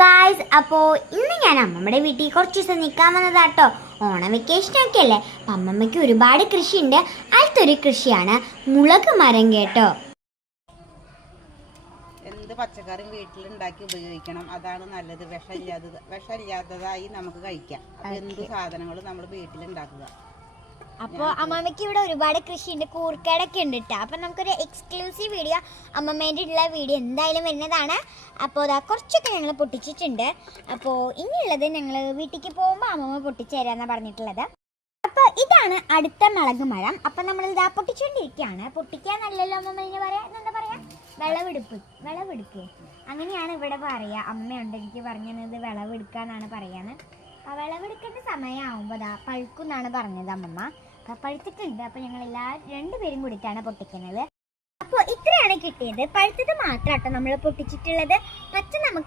Guys, അപ്പോൾ ഇന്ന് ഞാൻ അമ്മമ്മയുടെ വീട്ടിൽ കുറച്ച് ദിവസം നിൽക്കാൻ വന്നതാട്ടോ. ഓണം വെക്കേഷനൊക്കെ അല്ലേ. അപ്പം അമ്മമ്മയ്ക്ക് ഒരുപാട് കൃഷിയുണ്ട്. അടുത്തൊരു കൃഷിയാണ് മുളക് മരം കേട്ടോ. എന്ത് പച്ചക്കറിയും വീട്ടിലുണ്ടാക്കി ഉപയോഗിക്കണം, അതാണ് നല്ലത്. വിഷമില്ലാത്തതായി നമുക്ക് കഴിക്കാം. എന്ത് സാധനങ്ങളും നമ്മൾ വീട്ടിലുണ്ടാക്കുക. അപ്പോൾ അമ്മമ്മയ്ക്ക് ഇവിടെ ഒരുപാട് കൃഷിയുണ്ട്, കൂർക്കേടൊക്കെ ഉണ്ട് കേട്ടോ. അപ്പം നമുക്കൊരു എക്സ്ക്ലൂസീവ് വീഡിയോ അമ്മമ്മേൻ്റെ ഉള്ള വീഡിയോ എന്തായാലും വരുന്നതാണ്. അപ്പോൾ അതാ കുറച്ചൊക്കെ ഞങ്ങൾ പൊട്ടിച്ചിട്ടുണ്ട്. അപ്പോൾ ഇനിയുള്ളത് ഞങ്ങൾ വീട്ടിലേക്ക് പോകുമ്പോൾ അമ്മമ്മ പൊട്ടിച്ചു തരാമെന്നാണ് പറഞ്ഞിട്ടുള്ളത്. അപ്പോൾ ഇതാണ് അടുത്ത മുളക് മരം. അപ്പം നമ്മളിതാ പൊട്ടിച്ചുകൊണ്ടിരിക്കുകയാണ്. പൊട്ടിക്കാൻ നല്ലല്ലോ അമ്മമ്മ ഇതിന് പറയാം, എന്താ പറയുക, വിളവെടുക്കുക അങ്ങനെയാണ് ഇവിടെ പറയുക. അമ്മയുണ്ട് എനിക്ക് പറഞ്ഞത് വിളവെടുക്കാന്നാണ് പറയാന്ന്. ആ വിളവെടുക്കേണ്ട സമയമാകുമ്പോൾ അതാ പഴുക്കുന്നാണ് പറഞ്ഞത് അമ്മമ്മ. അപ്പം പഴുത്തിട്ടുണ്ട്. അപ്പം ഞങ്ങൾ രണ്ടുപേരും കൂടിയിട്ടാണ് പൊട്ടിക്കുന്നത്. അപ്പോൾ ഇത്രയാണ് കിട്ടിയത്. പഴുത്തത് മാത്രമാട്ടോ നമ്മൾ പൊട്ടിച്ചിട്ടുള്ളത്. പച്ച നമുക്ക്